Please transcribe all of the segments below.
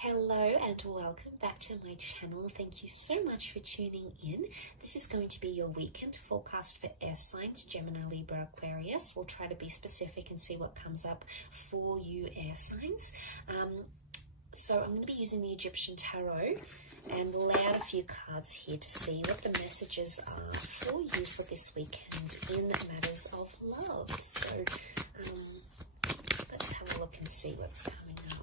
Hello and welcome back to my channel. Thank you so much for tuning in. This is going to be your weekend forecast for air signs, Gemini, Libra, Aquarius. We'll try to be specific and see what comes up for you air signs. So I'm going to be using the Egyptian Tarot and we'll lay out a few cards here to see what the messages are for you for this weekend in matters of love. So let's have a look and see what's coming up.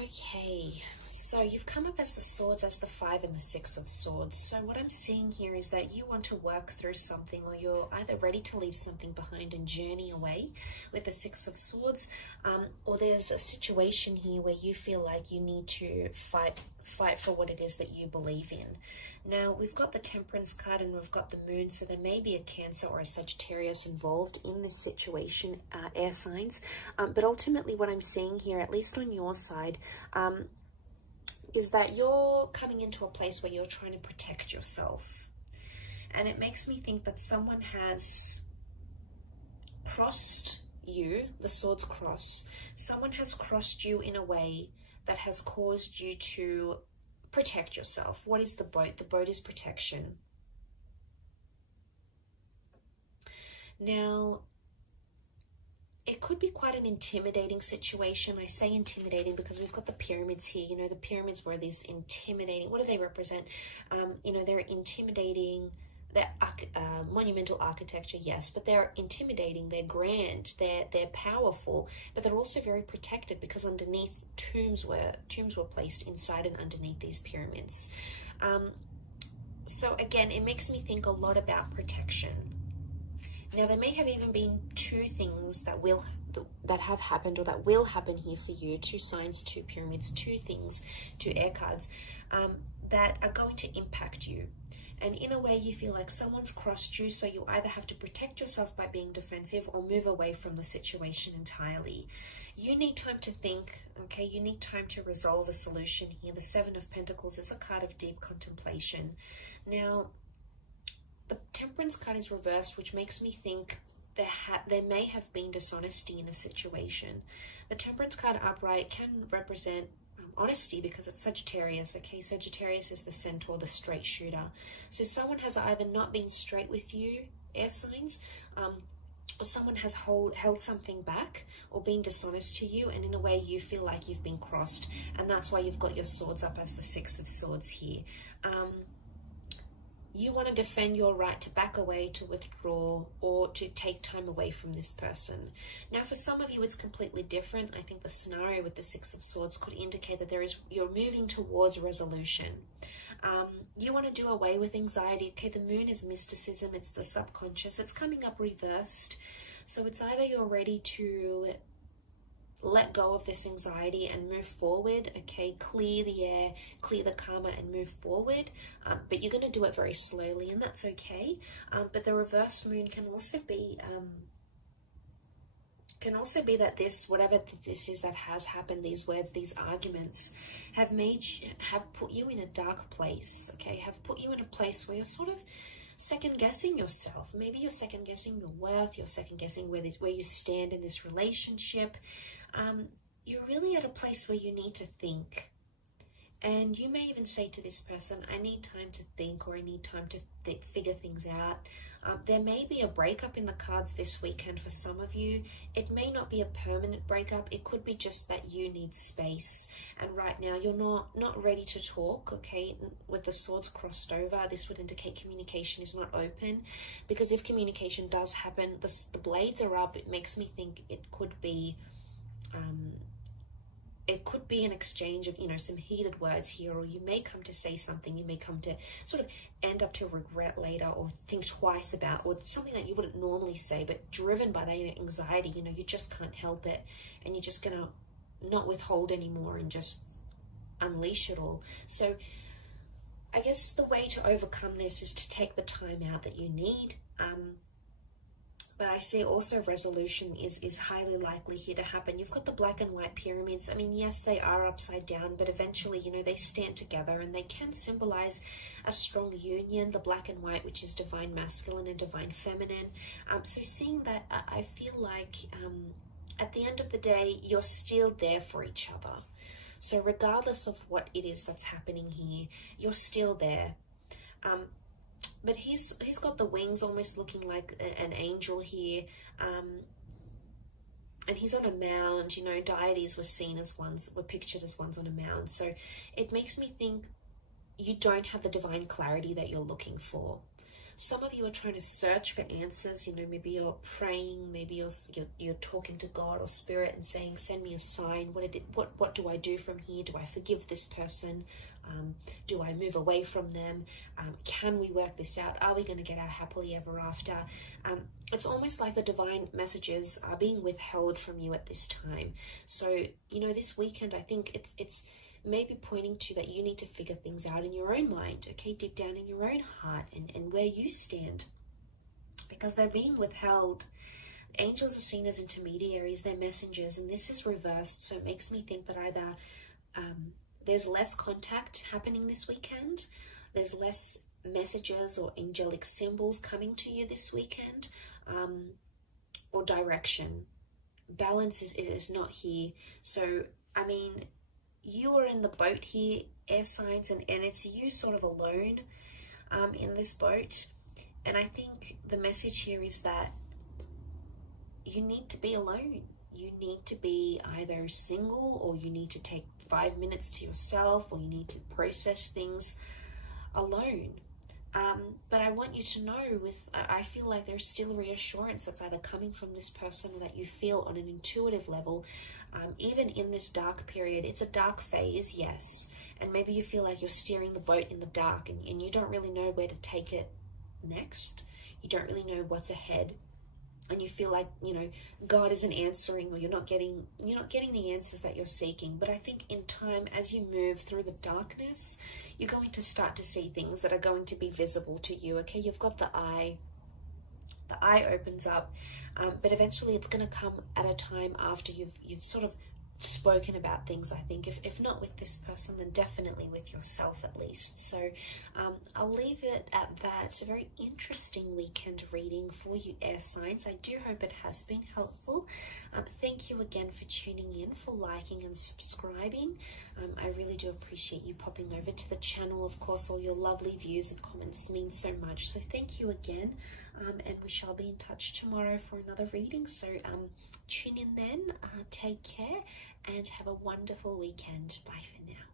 Okay, so you've come up as the Swords, as the 5 and the 6 of Swords. So what I'm seeing here is that you want to work through something, or you're either ready to leave something behind and journey away with the 6 of Swords, or there's a situation here where you feel like you need to fight for what it is that you believe in. Now, we've got the Temperance card and we've got the Moon, so there may be a Cancer or a Sagittarius involved in this situation, air signs. But ultimately what I'm seeing here, at least on your side, is that you're coming into a place where you're trying to protect yourself. And it makes me think that someone has crossed you, the Swords cross. Someone has crossed you in a way that has caused you to protect yourself. What is the boat? The boat is protection. Now, it could be quite an intimidating situation. I say intimidating because we've got the pyramids here. You know, the pyramids were these intimidating, what do they represent? You know, they're intimidating. They're monumental architecture, yes, but they're intimidating, they're grand, they're powerful, but they're also very protected because underneath tombs were placed inside and underneath these pyramids. So again, it makes me think a lot about protection. Now, there may have even been two things that have happened or that will happen here for you, 2 signs, 2 pyramids, 2 things, 2 air cards, that are going to impact you. And in a way, you feel like someone's crossed you, so you either have to protect yourself by being defensive or move away from the situation entirely. You need time to think, okay? You need time to resolve a solution here. The 7 of Pentacles is a card of deep contemplation. Now, the Temperance card is reversed, which makes me think there may have been dishonesty in a situation. The Temperance card upright can represent honesty because it's Sagittarius, okay? Sagittarius is the centaur, the straight shooter. So someone has either not been straight with you, air signs, or someone has held something back or been dishonest to you, and in a way you feel like you've been crossed, and that's why you've got your swords up as the 6 of Swords here. You want to defend your right to back away, to withdraw, or to take time away from this person. Now, for some of you, it's completely different. I think the scenario with the 6 of Swords could indicate that you're moving towards resolution. You want to do away with anxiety. Okay, the Moon is mysticism. It's the subconscious. It's coming up reversed. So it's either you're ready to let go of this anxiety and move forward, okay, clear the air, clear the karma and move forward, but you're going to do it very slowly, and that's okay. But the reversed Moon can also be that this, whatever this is that has happened, these words, these arguments have put you in a dark place, okay, have put you in a place where you're sort of second guessing yourself. Maybe you're second guessing your worth, you're second guessing where you stand in this relationship. You're really at a place where you need to think. And you may even say to this person, I need time to think, or I need time to figure things out. There may be a breakup in the cards this weekend for some of you. It may not be a permanent breakup. It could be just that you need space. And right now you're not ready to talk, okay? With the swords crossed over, this would indicate communication is not open. Because if communication does happen, the blades are up. It makes me think it could be an exchange of, some heated words here, or you may come to say something, you may come to sort of end up to regret later or think twice about, or something that you wouldn't normally say, but driven by that anxiety, you just can't help it, and you're just gonna not withhold anymore and just unleash it all. So I guess the way to overcome this is to take the time out that you need. But I see also resolution is highly likely here to happen. You've got the black and white pyramids. I mean, yes, they are upside down, but eventually, you know, they stand together and they can symbolize a strong union, the black and white, which is divine masculine and divine feminine. So seeing that, I feel like at the end of the day, you're still there for each other. So regardless of what it is that's happening here, you're still there. But he's got the wings almost looking like an angel here, and he's on a mound. You know, deities were pictured as ones on a mound. So it makes me think you don't have the divine clarity that you're looking for. Some of you are trying to search for answers. You know, maybe you're praying, maybe you're talking to God or Spirit and saying, "Send me a sign. What do I do from here? Do I forgive this person? Do I move away from them? Can we work this out? Are we going to get our happily ever after?" It's almost like the divine messages are being withheld from you at this time. So, you know, this weekend, I think it's maybe pointing to that you need to figure things out in your own mind, okay? Dig down in your own heart and where you stand, because they're being withheld. Angels are seen as intermediaries, they're messengers, and this is reversed. So it makes me think that either there's less contact happening this weekend, there's less messages or angelic symbols coming to you this weekend, or direction. Balance is not here. So, I mean, you are in the boat here, air signs, and it's you sort of alone in this boat. And I think the message here is that you need to be alone. You need to be either single, or you need to take 5 minutes to yourself, or you need to process things alone. But I want you to know, I feel like there's still reassurance that's either coming from this person, or that you feel on an intuitive level. Even in this dark period, it's a dark phase, yes, and maybe you feel like you're steering the boat in the dark, and you don't really know where to take it next. You don't really know what's ahead, and you feel like, you know, God isn't answering, or you're not getting the answers that you're seeking. But I think in time, as you move through the darkness, you're going to start to see things that are going to be visible to you. Okay, you've got the eye opens up, but eventually it's going to come at a time after you've sort of spoken about things. I think if not with this person, then definitely with yourself at least. So I'll leave it at that. It's a very interesting weekend reading for you, air signs. I do hope it has been helpful. Thank you again for tuning in, for liking and subscribing. I really do appreciate you popping over to the channel. Of course, all your lovely views and comments mean so much. So thank you again, and we shall be in touch tomorrow for another reading. So tune in then, take care, and have a wonderful weekend. Bye for now.